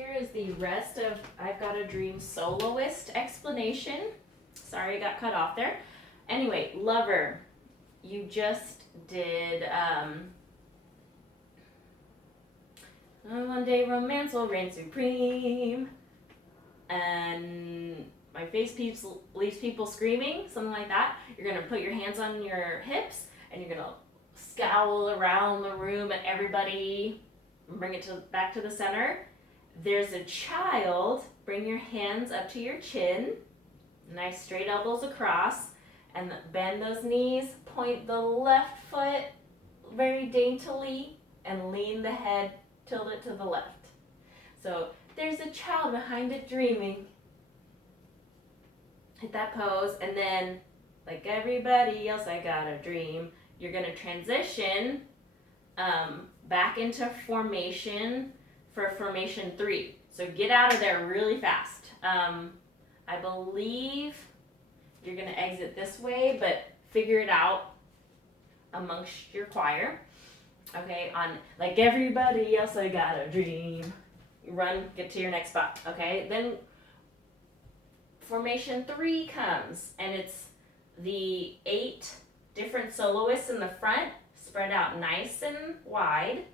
here is the rest of I've Got a Dream soloist explanation. Sorry I got cut off there. Anyway, Lover, you just did One Day Romance Will Reign Supreme, and My Face Leaves People Screaming, something like that. You're going to put your hands on your hips and you're going to scowl around the room at everybody, bring it back to the center. There's a child, bring your hands up to your chin, nice straight elbows across, and bend those knees, point the left foot very daintily, and lean the head, tilt it to the left. So there's a child behind it dreaming. Hit that pose, and then, like everybody else, I got a dream. You're gonna transition back into formation for formation 3. So get out of there really fast. I believe you're gonna exit this way, but figure it out amongst your choir. Okay, on like everybody else, I got a dream. Run, get to your next spot. Okay, then formation 3 comes, and it's the 8 different soloists in the front, spread out nice and wide.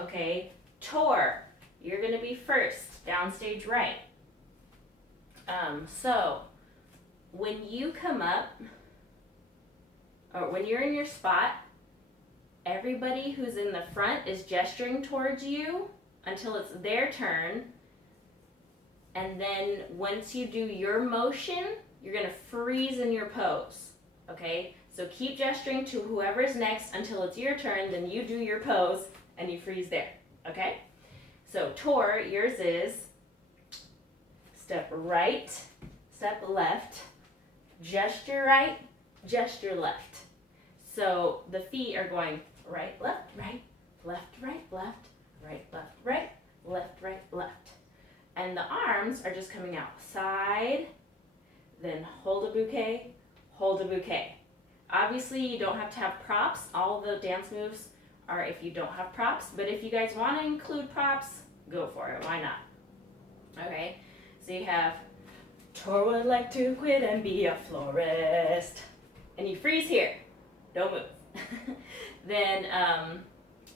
Okay, tour, you're gonna be first, downstage right. So when you come up, or when you're in your spot, everybody who's in the front is gesturing towards you until it's their turn. And then once you do your motion, you're gonna freeze in your pose, okay? So keep gesturing to whoever's next until it's your turn, then you do your pose and you freeze there, okay? So tour, yours is step right, step left, gesture right, gesture left. So the feet are going right, left, right, left, right, left, right, left, right, left, right, left. And the arms are just coming out side, then hold a bouquet, hold a bouquet. Obviously, you don't have to have props. All the dance moves are if you don't have props, but if you guys want to include props, go for it. Why not? Okay, so you have Tor would like to quit and be a florist. And you freeze here. Don't move. Then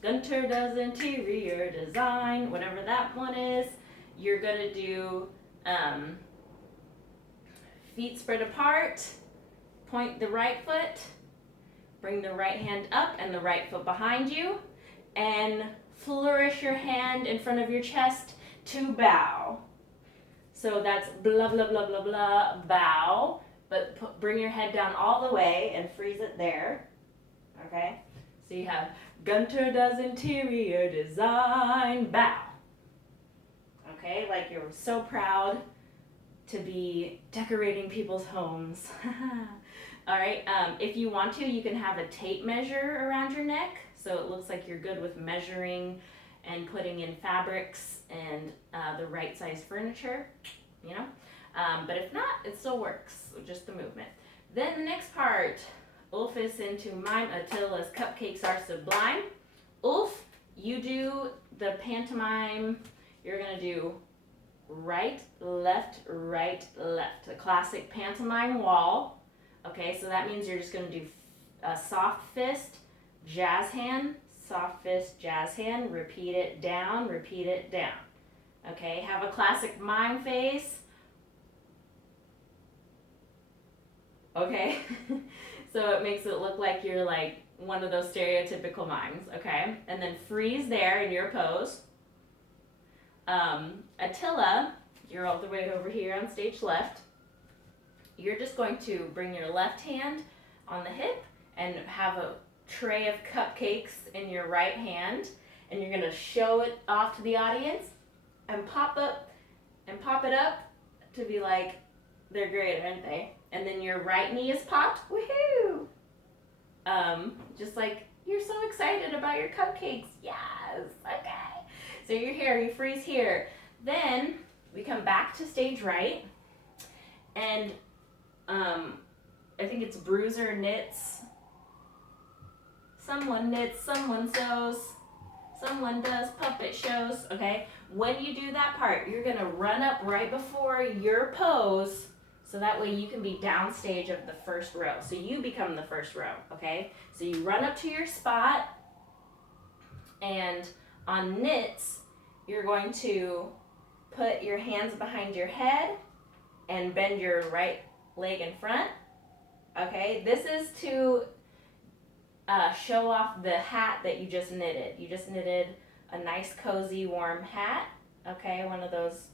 Gunter does interior design, whatever that one is. You're going to do feet spread apart, point the right foot, bring the right hand up and the right foot behind you, and flourish your hand in front of your chest to bow. So that's blah, blah, blah, blah, blah, bow, but bring your head down all the way and freeze it there, okay? So you have Gunter does interior design, bow. Okay, like you're so proud to be decorating people's homes. All right, if you want to, you can have a tape measure around your neck so it looks like you're good with measuring and putting in fabrics and the right size furniture, you know. But if not, it still works, just the movement. Then the next part, Ulf is into Mime Attila's Cupcakes Are Sublime. Ulf, you do the pantomime. You're gonna do right, left, the classic pantomime wall. Okay, so that means you're just gonna do a soft fist, jazz hand, soft fist, jazz hand, repeat it down, Okay, have a classic mime face. Okay, so it makes it look like you're like one of those stereotypical mimes, okay? And then freeze there in your pose. Attila, you're all the way over here on stage left. You're just going to bring your left hand on the hip and have a tray of cupcakes in your right hand, and you're gonna show it off to the audience and pop it up to be like, they're great, aren't they? And then your right knee is popped, woohoo! Just like, you're so excited about your cupcakes, yes, okay. So you're here, you freeze here. Then we come back to stage right, and I think it's Bruiser knits. Someone knits, someone sews, Someone does puppet shows, okay? When you do that part, you're gonna run up right before your pose, so that way you can be downstage of the first row. So you become the first row, okay? So you run up to your spot, and on knits, you're going to put your hands behind your head and bend your right leg in front, okay? This is to show off the hat that you just knitted. You just knitted a nice, cozy, warm hat, okay? One of those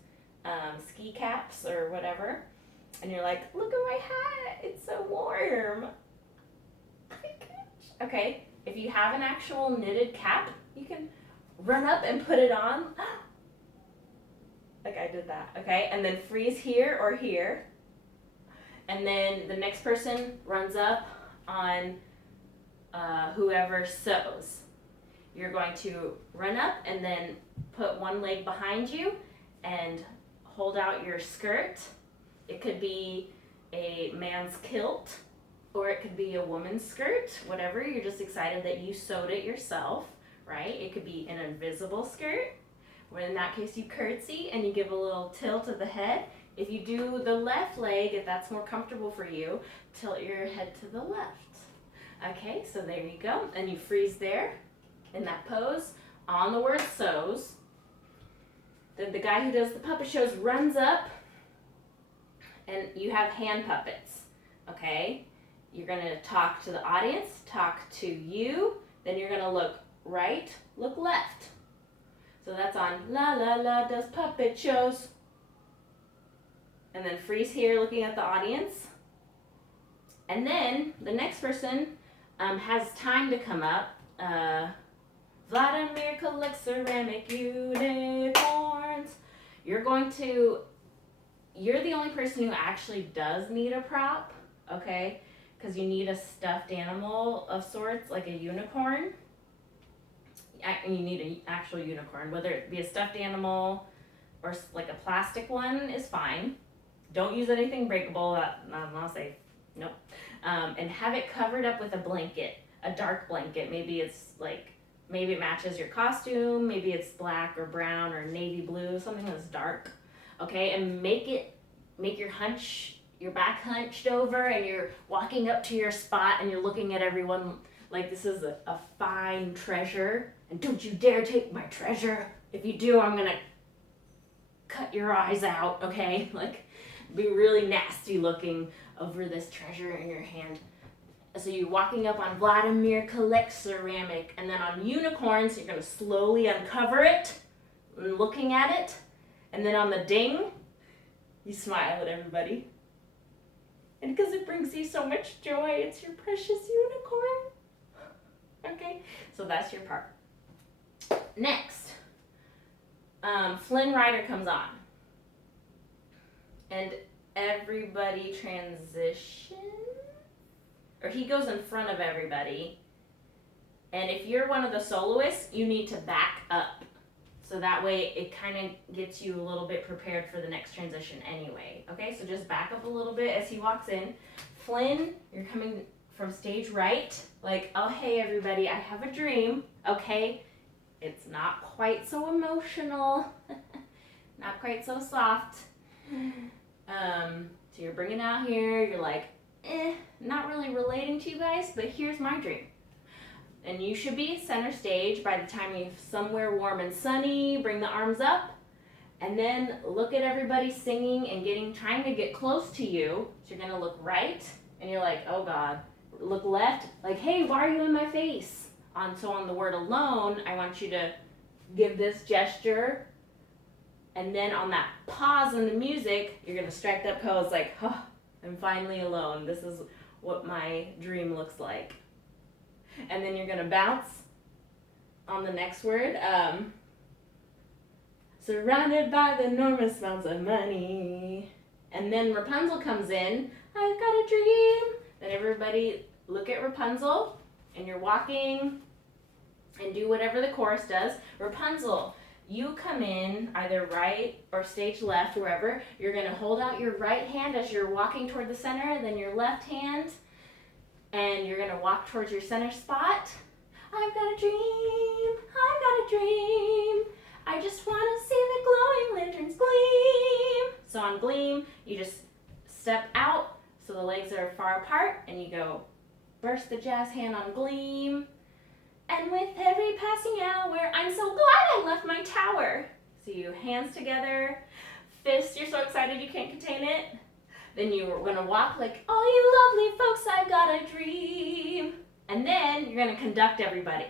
ski caps or whatever. And you're like, look at my hat, it's so warm. Okay, if you have an actual knitted cap, you can run up and put it on. Like I did that, okay? And then freeze here or here. And then the next person runs up on whoever sews. You're going to run up and then put one leg behind you and hold out your skirt. It could be a man's kilt or it could be a woman's skirt, whatever. You're just excited that you sewed it yourself, right? It could be an invisible skirt, where in that case you curtsy and you give a little tilt of the head. If you do the left leg, if that's more comfortable for you, tilt your head to the left. Okay, so there you go. And you freeze there in that pose on the word sews. Then the guy who does the puppet shows runs up and you have hand puppets, okay? You're gonna talk to the audience, talk to you, then you're gonna look right, look left. So that's on La La La does puppet shows. And then freeze here looking at the audience. And then the next person has time to come up. Vladimir collects ceramic unicorns. You're the only person who actually does need a prop, okay? Because you need a stuffed animal of sorts, like a unicorn. You need an actual unicorn, whether it be a stuffed animal or like a plastic one is fine. Don't use anything breakable, not safe, nope. And have it covered up with a blanket, a dark blanket. Maybe it matches your costume, maybe it's black or brown or navy blue, something that's dark, okay? And make your back hunched over and you're walking up to your spot and you're looking at everyone like this is a fine treasure. And don't you dare take my treasure. If you do, I'm gonna cut your eyes out, okay? Like, be really nasty looking over this treasure in your hand. So you're walking up on Vladimir collects ceramic, and then on unicorns, you're gonna slowly uncover it, and looking at it, and then on the ding, you smile at everybody. And because it brings you so much joy, it's your precious unicorn. Okay, so that's your part. Next, Flynn Rider comes on. And everybody transitions, or he goes in front of everybody. And if you're one of the soloists, you need to back up. So that way it kind of gets you a little bit prepared for the next transition anyway. Okay, so just back up a little bit as he walks in. Flynn, you're coming from stage right, like, oh, hey everybody, I have a dream, okay? It's not quite so emotional, not quite so soft. So you're bringing out here, you're like, not really relating to you guys, but here's my dream. And you should be center stage by the time you're somewhere warm and sunny, bring the arms up, and then look at everybody singing and trying to get close to you. So you're gonna look right, and you're like, oh God. Look left, like, hey, why are you in my face? So on the word alone, I want you to give this gesture. And then on that pause in the music, you're going to strike that pose like, oh, I'm finally alone. This is what my dream looks like. And then you're going to bounce on the next word. Surrounded by the enormous amounts of money. And then Rapunzel comes in. I've got a dream. Then everybody look at Rapunzel, and you're walking and do whatever the chorus does. Rapunzel, you come in either right or stage left, wherever. You're going to hold out your right hand as you're walking toward the center, then your left hand, and you're going to walk towards your center spot. I've got a dream, I've got a dream. I just want to see the glowing lanterns gleam. So on gleam, you just step out so the legs are far apart and you go burst the jazz hand on gleam. And with every passing hour, I'm so glad I left my tower. So you hands together, fist, you're so excited you can't contain it. Then you're gonna walk like, all you lovely folks, I've got a dream. And then you're gonna conduct everybody.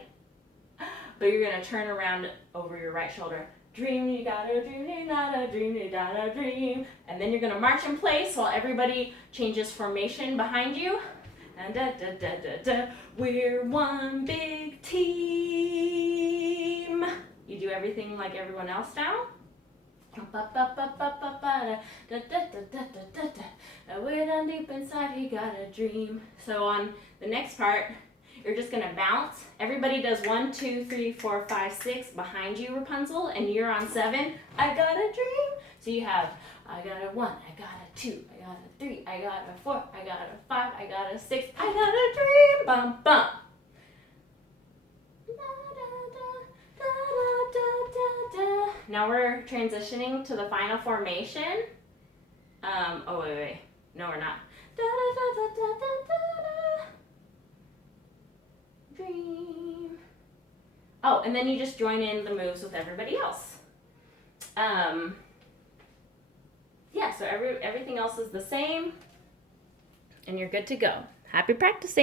But you're gonna turn around over your right shoulder. Dream, you got a dream, you got a dream, you got a dream. And then you're gonna march in place while everybody changes formation behind you. And da da da da da, we're one big team. You do everything like everyone else now. Way down deep inside, he got a dream. So on the next part, you're just gonna bounce. Everybody does 1, 2, 3, 4, 5, 6 behind you, Rapunzel, and you're on 7. I got a dream. So you have, I got a 1, I got a 2, I got a 3, I got a 4, I got a 5, I got a 6, I got a dream. Bum bum. Now we're transitioning to the final formation. Oh wait, no we're not. Dream. Oh, and then you just join in the moves with everybody else. Yeah, so everything else is the same, and you're good to go. Happy practicing.